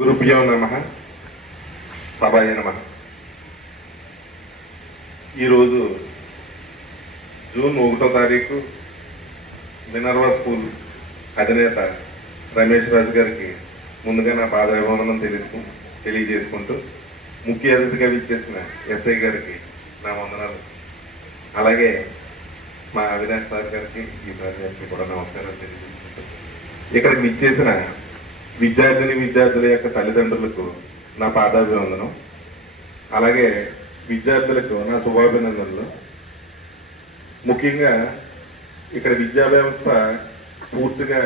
గురుభ్యో నమ. సభాయ నమ. ఈరోజు జూన్ ఒకటో తారీఖు మినర్వా స్కూల్ అధినేత రమేష్ రాజు గారికి ముందుగా నా పాదాభివందనం తెలుసుకు తెలియజేసుకుంటూ ముఖ్య అతిథిగా విచ్చేసిన ఎస్ఐ గారికి నా వందనాలు. అలాగే మా అవినాష్ సార్ గారికి ఈ ప్రజలకి కూడా నమస్కారం తెలియజేసుకుంటూ. ఇక్కడికి విచ్చేసిన విద్యార్థిని విద్యార్థుల యొక్క తల్లిదండ్రులకు నా పాదాభివందనం. అలాగే విద్యార్థులకు నా శుభాభినందనలు. ముఖ్యంగా ఇక్కడ విద్యా వ్యవస్థ పూర్తిగా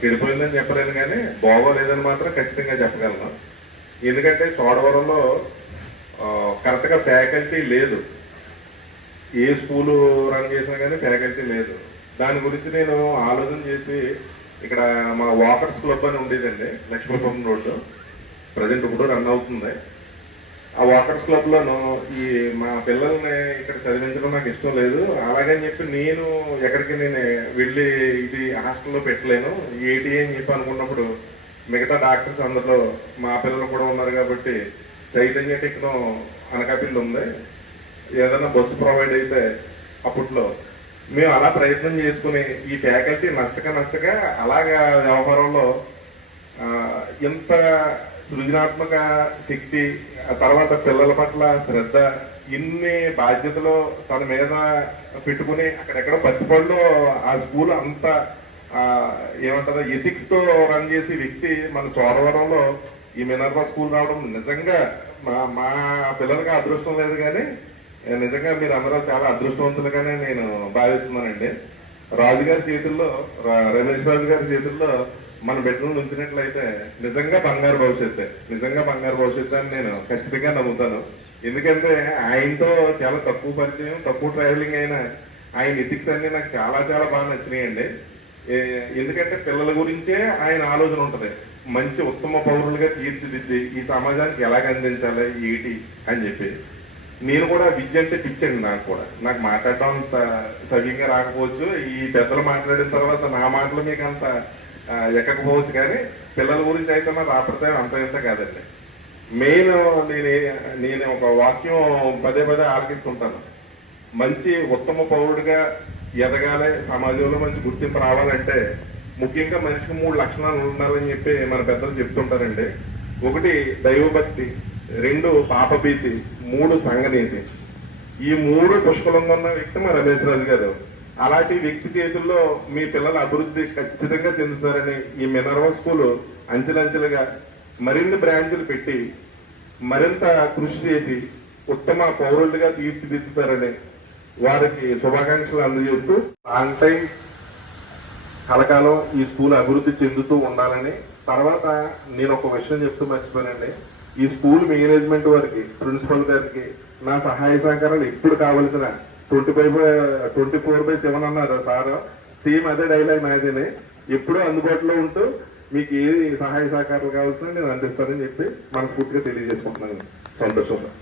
చెడిపోయిందని చెప్పలేను కానీ బాగోలేదని మాత్రం ఖచ్చితంగా చెప్పగలను. ఎందుకంటే చోడవరంలో కరెక్ట్గా ఫ్యాకల్టీ లేదు. ఏ స్కూలు రన్ చేసినా కానీ ఫ్యాకల్టీ లేదు. దాని గురించి నేను ఆలోచన చేసి ఇక్కడ మా వాకర్స్ క్లబ్ అని ఉండేదండి లక్ష్మీపురం రోడ్డు. ప్రజెంట్ ఇప్పుడు రన్ అవుతుంది. ఆ వాకర్స్ క్లబ్లోను ఈ మా పిల్లల్ని ఇక్కడ చదివించడం నాకు ఇష్టం లేదు. అలాగని చెప్పి నేను ఎక్కడికి నేను వెళ్ళి ఇది హాస్టల్లో పెట్టలేను. ఏటి అని చెప్పి అనుకున్నప్పుడు మిగతా డాక్టర్స్ అందరిలో మా పిల్లలు కూడా ఉన్నారు కాబట్టి చైతన్య టెక్నో అనకాపల్లి ఉంది ఏదైనా బస్సు ప్రొవైడ్ అయితే అప్పట్లో మేము అలా ప్రయత్నం చేసుకుని ఈ ఫ్యాకల్టీ నచ్చక నచ్చక అలాగా వ్యవహారంలో ఎంత సృజనాత్మక శక్తి తర్వాత పిల్లల పట్ల శ్రద్ధ ఇన్ని బాధ్యతలు తన మీద పెట్టుకుని అక్కడెక్కడ పత్తిపళ్ళు ఆ స్కూల్ అంత ఏమంటారో ఏమంటారు ఎథిక్స్తో రన్ చేసే వ్యక్తి మన చోడవరంలో ఈ మినర్వా స్కూల్ రావడం నిజంగా మా మా పిల్లలకి అదృష్టం లేదు కానీ నిజంగా మీరు అందరూ చాలా అదృష్టవంతులుగానే నేను భావిస్తున్నానండి. రాజుగారి చేతుల్లో రమేష్ రాజు గారి చేతుల్లో మన బెడ్రూమ్ ఉంచినట్లయితే నిజంగా బంగారు భవిష్యత్తే. నిజంగా బంగారు భవిష్యత్తు అని నేను ఖచ్చితంగా నమ్ముతాను. ఎందుకంటే ఆయనతో చాలా తక్కువ పరిచయం తక్కువ ట్రావెలింగ్ అయినా ఆయన ఎథిక్స్ అన్ని నాకు చాలా చాలా బాగా నచ్చినాయండి. ఎందుకంటే పిల్లల గురించే ఆయన ఆలోచన ఉంటుంది. మంచి ఉత్తమ పౌరులుగా తీర్చిదిద్ది ఈ సమాజానికి ఎలాగ అందించాలి ఏంటి అని చెప్పి. నేను కూడా విద్య అంటే పిచ్చండి నాకు కూడా. నాకు మాట్లాడటం అంత సవ్యంగా రాకపోవచ్చు. ఈ పెద్దలు మాట్లాడిన తర్వాత నా మాటలు మీకు అంత ఎక్కకపోవచ్చు కానీ పిల్లల గురించి అయితే నా రాపడతాం అంత ఇంత కాదండి. మెయిన్ నేను నేను ఒక వాక్యం పదే పదే ఆలకిస్తుంటాను. మంచి ఉత్తమ పౌరుడిగా ఎదగాలి సమాజంలో మంచి గుర్తింపు రావాలంటే ముఖ్యంగా మనిషికి మూడు లక్షణాలు ఉండాలని చెప్పి మన పెద్దలు చెప్తుంటారండి. ఒకటి దైవభక్తి రెండు పాపభీతి మూడు సంగనీతి. ఈ మూడు పుష్కలంగా ఉన్న వ్యక్తి మా రమేష్ రాజు గారు. అలాంటి వ్యక్తి చేతుల్లో మీ పిల్లల అభివృద్ధి ఖచ్చితంగా చెందుతారని ఈ మినర్వా స్కూల్ అంచెలంచెలుగా మరిన్ని బ్రాంచ్లు పెట్టి మరింత కృషి చేసి ఉత్తమ పౌరులుగా తీర్చిదిద్దుతారని వారికి శుభాకాంక్షలు అందజేస్తూ లాంగ్ టైం కలకాలం ఈ స్కూల్ అభివృద్ధి చెందుతూ ఉండాలని తర్వాత నేను ఒక విషయం చెప్తూ మర్చిపోయానండి. ఈ స్కూల్ మేనేజ్మెంట్ వారికి ప్రిన్సిపల్ గారికి నా సహాయ సహకారాలు ఎప్పుడు కావలసిన twenty five twenty four by seven అన్నారు సార్. సేమ్ అదే డైలాగ్ నాదేనే. ఎప్పుడూ అందుబాటులో ఉంటూ మీకు ఏ సహాయ సహకారాలు కావాల్సిన నేను అందిస్తానని చెప్పి మనస్ఫూర్తిగా తెలియజేసుకుంటున్నాను. సంతోషం సార్.